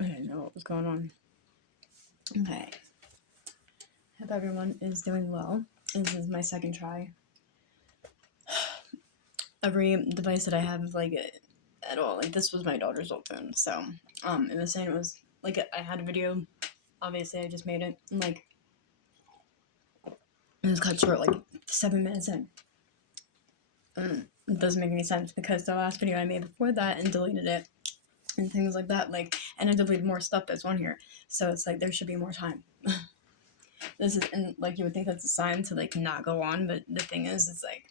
I didn't know what was going on. Okay. Hope everyone is doing well. This is my second try. Every device that I have, like, at all, like, this was my daughter's old phone, so, it was saying it was, like, I had a video, obviously I just made it, and, like, it was cut short, like, 7 minutes in. It doesn't make any sense, because the last video I made before that and deleted it, and things like that, like, and I deleted more stuff that's on here, so it's like, there should be more time. This is, and, like, you would think that's a sign to, like, not go on, but the thing is, it's like,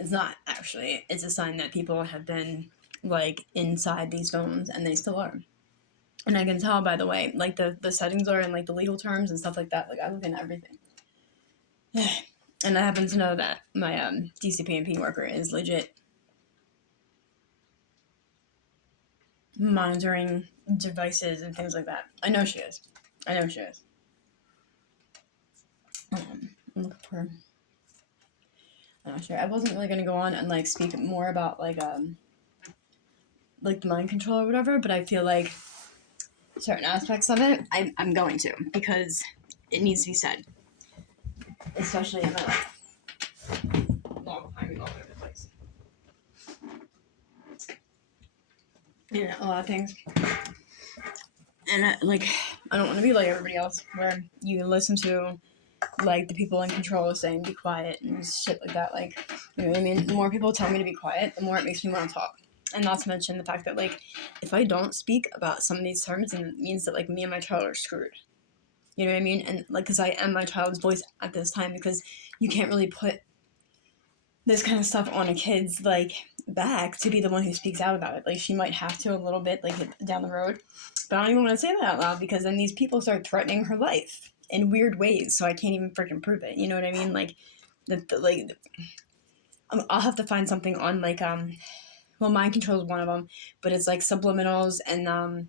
it's not actually. It's a sign that people have been, like, inside these phones, and they still are. And I can tell, by the way, like, the settings are in, like, the legal terms and stuff like that. Like, I look into everything. And I happen to know that my DCP&P worker is legit monitoring devices and things like that. I know she is. I'm looking for... I'm not sure. I wasn't really going to go on and, like, speak more about, like the mind control or whatever, but I feel like certain aspects of it, I'm going to, because it needs to be said. Especially in my life. Long time all over the place. You know, a lot of things. And, I don't want to be like everybody else, where you listen to, like, the people in control saying be quiet and shit like that. Like, you know what I mean? The more people tell me to be quiet, the more it makes me want to talk. And not to mention the fact that, like, if I don't speak about some of these terms, then it means that, like, me and my child are screwed. You know what I mean? And, like, because I am my child's voice at this time, because you can't really put this kind of stuff on a kid's, like, back to be the one who speaks out about it. Like, she might have to a little bit, like, down the road. But I don't even want to say that out loud, because then these people start threatening her life in weird ways, so I can't even freaking prove it. You know what I mean? Like, I'll have to find something on, like, well, mind control is one of them, but it's, like, subliminals and,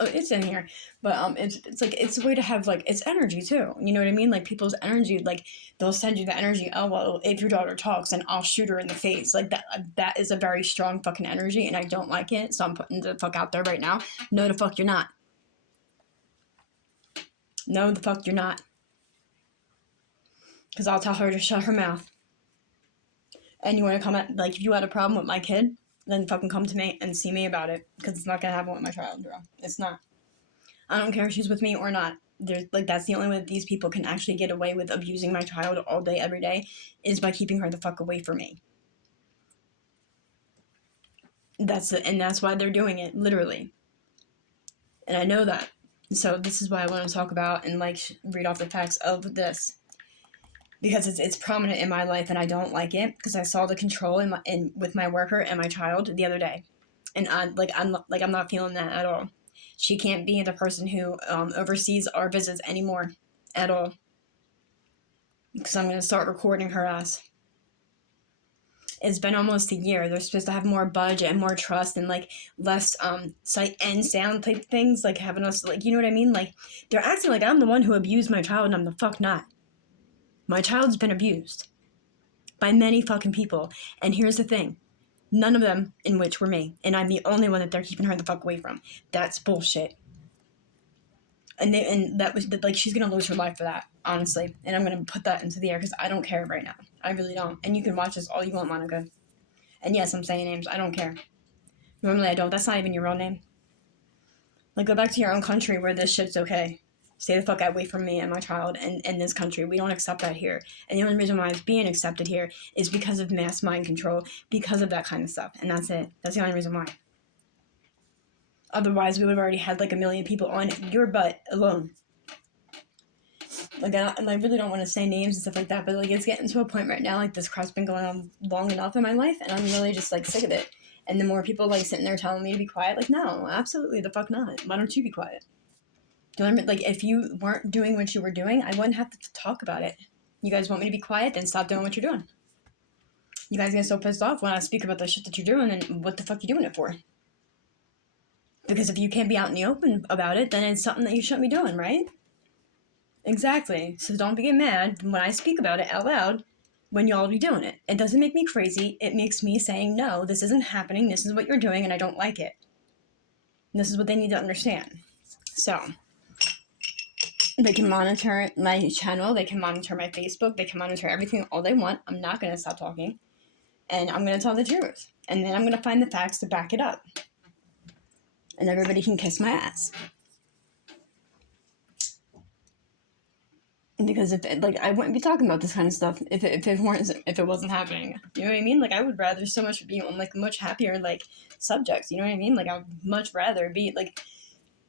it's in here, but, it's like, it's a way to have, like, it's energy, too, you know what I mean? Like, people's energy, like, they'll send you the energy, oh, well, if your daughter talks, then I'll shoot her in the face, like, that is a very strong fucking energy, and I don't like it, so I'm putting the fuck out there right now. No, the fuck you're not. No, the fuck you're not. Because I'll tell her to shut her mouth. And you want to come at, like, if you had a problem with my kid, then fucking come to me and see me about it. Because it's not going to happen with my child, bro. It's not. I don't care if she's with me or not. There's, like, that's the only way that these people can actually get away with abusing my child all day, every day, is by keeping her the fuck away from me. And that's why they're doing it, literally. And I know that. So this is why I want to talk about and, like, read off the facts of this. Because it's prominent in my life, and I don't like it, because I saw the control with my worker and my child the other day, and I'm not feeling that at all. She can't be the person who oversees our visits anymore, at all, because I'm gonna start recording her ass. It's been almost a year. They're supposed to have more budget and more trust and, like, less sight and sound type things, like having us, like, you know what I mean? Like, they're acting like I'm the one who abused my child, and I'm the fuck not. My child's been abused by many fucking people. And here's the thing. None of them in which were me. And I'm the only one that they're keeping her the fuck away from. That's bullshit. And that was, like, she's going to lose her life for that, honestly. And I'm going to put that into the air because I don't care right now. I really don't. And you can watch this all you want, Monica. And yes, I'm saying names. I don't care. Normally I don't. That's not even your real name. Like, go back to your own country where this shit's okay. Stay the fuck away from me and my child and this country. We don't accept that here. And the only reason why it's being accepted here is because of mass mind control, because of that kind of stuff. And that's it. That's the only reason why. Otherwise, we would have already had, like, 1 million people on your butt alone. Like, I really don't want to say names and stuff like that, but, like, it's getting to a point right now, like, this crap's been going on long enough in my life, and I'm really just, like, sick of it. And the more people, like, sitting there telling me to be quiet, like, no, absolutely the fuck not. Why don't you be quiet? Like, if you weren't doing what you were doing, I wouldn't have to talk about it. You guys want me to be quiet? Then stop doing what you're doing. You guys get so pissed off when I speak about the shit that you're doing, and what the fuck are you doing it for? Because if you can't be out in the open about it, then it's something that you shouldn't be doing, right? Exactly. So don't get mad when I speak about it out loud, when y'all be doing it. It doesn't make me crazy. It makes me saying, no, this isn't happening. This is what you're doing, and I don't like it. And this is what they need to understand. So, they can monitor my channel. They can monitor my Facebook. They can monitor everything all they want. I'm not going to stop talking. And I'm going to tell the truth. And then I'm going to find the facts to back it up. And everybody can kiss my ass. Because if I wouldn't be talking about this kind of stuff if it wasn't happening. You know what I mean? Like, I would rather so much be on like much happier like subjects. You know what I mean? Like, I would much rather be like,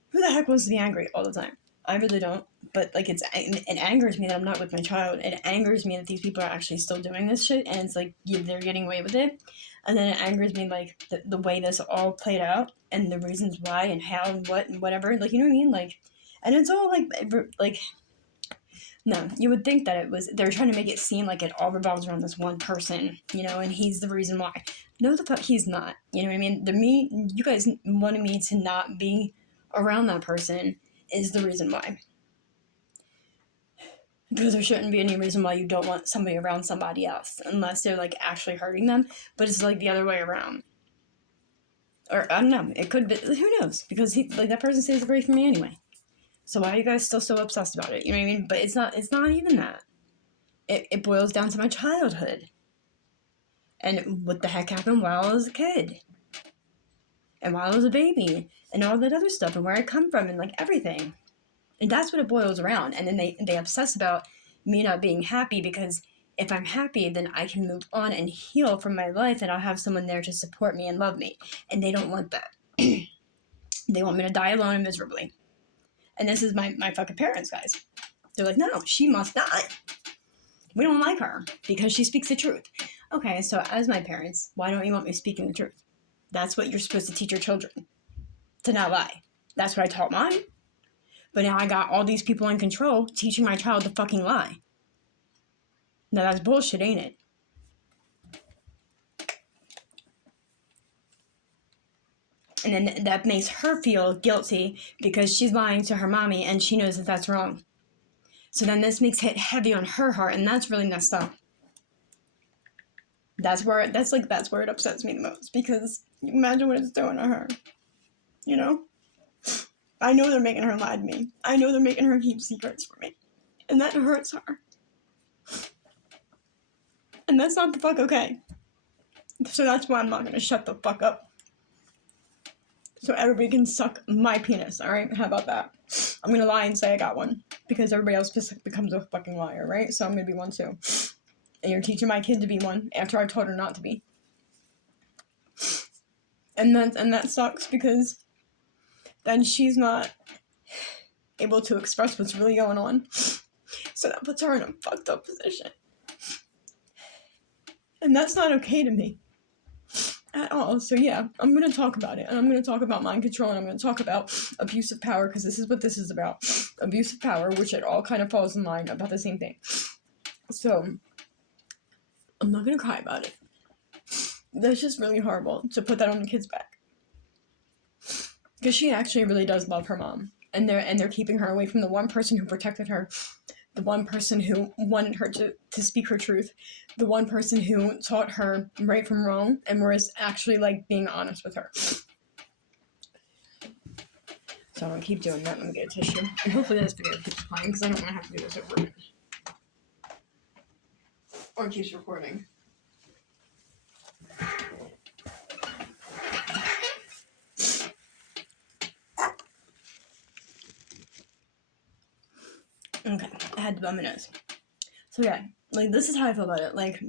who the heck wants to be angry all the time? I really don't. But like, it angers me that I'm not with my child. It angers me that these people are actually still doing this shit, and it's like they're getting away with it. And then it angers me like the way this all played out and the reasons why and how and what and whatever. Like, you know what I mean? Like, and it's all like. No, you would think that they're trying to make it seem like it all revolves around this one person, you know, and he's the reason why. No, the fuck he's not. You know what I mean? You guys wanted me to not be around that person is the reason why. Because there shouldn't be any reason why you don't want somebody around somebody else, unless they're, like, actually hurting them, but it's, like, the other way around. Or, I don't know, it could be, who knows, because that person stays away from me anyway. So why are you guys still so obsessed about it? You know what I mean? But it's not even that. It boils down to my childhood. And what the heck happened while I was a kid. And while I was a baby. And all that other stuff. And where I come from. And like everything. And that's what it boils around. And then they obsess about me not being happy. Because if I'm happy, then I can move on and heal from my life. And I'll have someone there to support me and love me. And they don't want that. They want me to die alone and miserably. And this is my fucking parents, guys. They're like, no, she must die. We don't like her because she speaks the truth. Okay, so as my parents, why don't you want me speaking the truth? That's what you're supposed to teach your children. To not lie. That's what I taught mine. But now I got all these people in control teaching my child to fucking lie. Now that's bullshit, ain't it? And then that makes her feel guilty because she's lying to her mommy and she knows that that's wrong. So then this makes it heavy on her heart, and that's really messed up. That's where it upsets me the most, because you imagine what it's doing to her. You know? I know they're making her lie to me. I know they're making her keep secrets from me. And that hurts her. And that's not the fuck okay. So that's why I'm not gonna shut the fuck up. So everybody can suck my penis, alright? How about that? I'm gonna lie and say I got one. Because everybody else just becomes a fucking liar, right? So I'm gonna be one too. And you're teaching my kid to be one after I told her not to be. And that sucks because then she's not able to express what's really going on. So that puts her in a fucked up position. And that's not okay to me. At all. So yeah, I'm going to talk about it. And I'm going to talk about mind control. And I'm going to talk about abuse of power. Because this is what this is about. Abuse of power. Which it all kind of falls in line about the same thing. So, I'm not going to cry about it. That's just really horrible to put that on the kid's back. Because she actually really does love her mom. And they're keeping her away from the one person who protected her. The one person who wanted her to speak her truth. The one person who taught her right from wrong and was actually, like, being honest with her. So I'm going to keep doing that. Let me get a tissue. And hopefully this video keeps playing because I don't want to have to do this over again. Or keeps recording. Okay, I had to bum my nose. So yeah, like, this is how I feel about it. Like,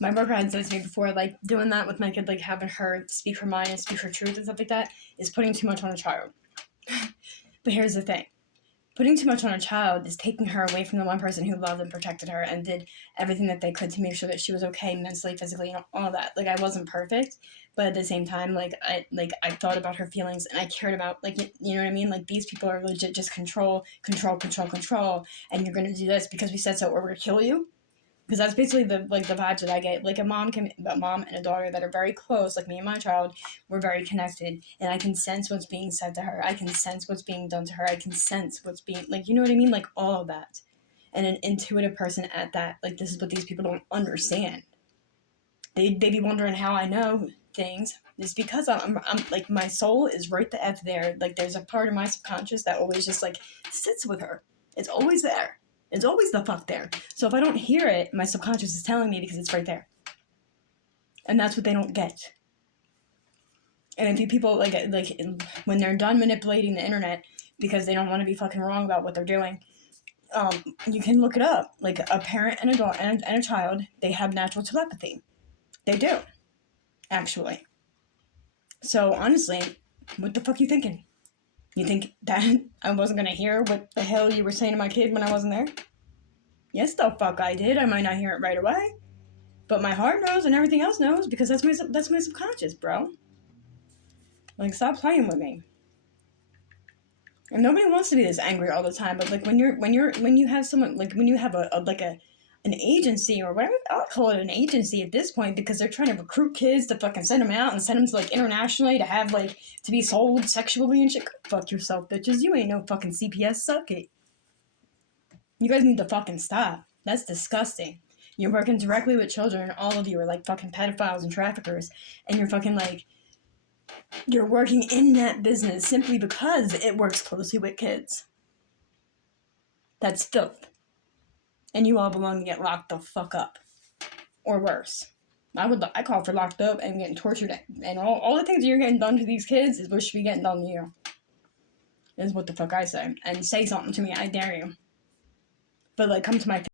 my broker had said to me before, like, doing that with my kid, like, having her speak her mind and speak her truth and stuff like that is putting too much on a child. But here's the thing. Putting too much on a child is taking her away from the one person who loved and protected her and did everything that they could to make sure that she was okay mentally, physically, and all that. Like, I wasn't perfect, but at the same time, I thought about her feelings and I cared about, like, you know what I mean? Like, these people are legit just control, and you're gonna do this because we said so, or we're gonna kill you. Because that's basically the vibes that I get. Like, a mom and a daughter that are very close, like me and my child, we're very connected. And I can sense what's being said to her. I can sense what's being done to her. I can sense what's being, like, you know what I mean? Like, all of that. and an intuitive person at that. Like, this is what these people don't understand. They be wondering how I know things. It's because I'm like, my soul is right the F there. Like, there's a part of my subconscious that always just, like, sits with her. It's always there. It's always the fuck there. So if I don't hear it, my subconscious is telling me because it's right there. And that's what they don't get. And if you people, like when they're done manipulating the internet because they don't want to be fucking wrong about what they're doing, you can look it up. Like, a parent and adult and a child, they have natural telepathy. They do, actually. So honestly, what the fuck you thinking? You think that I wasn't gonna hear what the hell you were saying to my kid when I wasn't there? Yes, the fuck I did. I might not hear it right away, but my heart knows and everything else knows because that's my subconscious, bro. Like, stop playing with me. And nobody wants to be this angry all the time, but like when you have someone, like when you have an agency or whatever, I'll call it an agency at this point because they're trying to recruit kids to fucking send them out and send them to, like, internationally to have, like, to be sold sexually and shit. Fuck yourself, bitches. You ain't no fucking CPS. Suck it. You guys need to fucking stop. That's disgusting. You're working directly with children. All of you are like fucking pedophiles and traffickers, and you're fucking like, you're working in that business simply because it works closely with kids. That's filth. And you all belong to get locked the fuck up. Or worse. I call for locked up and getting tortured. And all the things you're getting done to these kids is what should be getting done to you. Is what the fuck I say. And say something to me. I dare you. But, like, come to my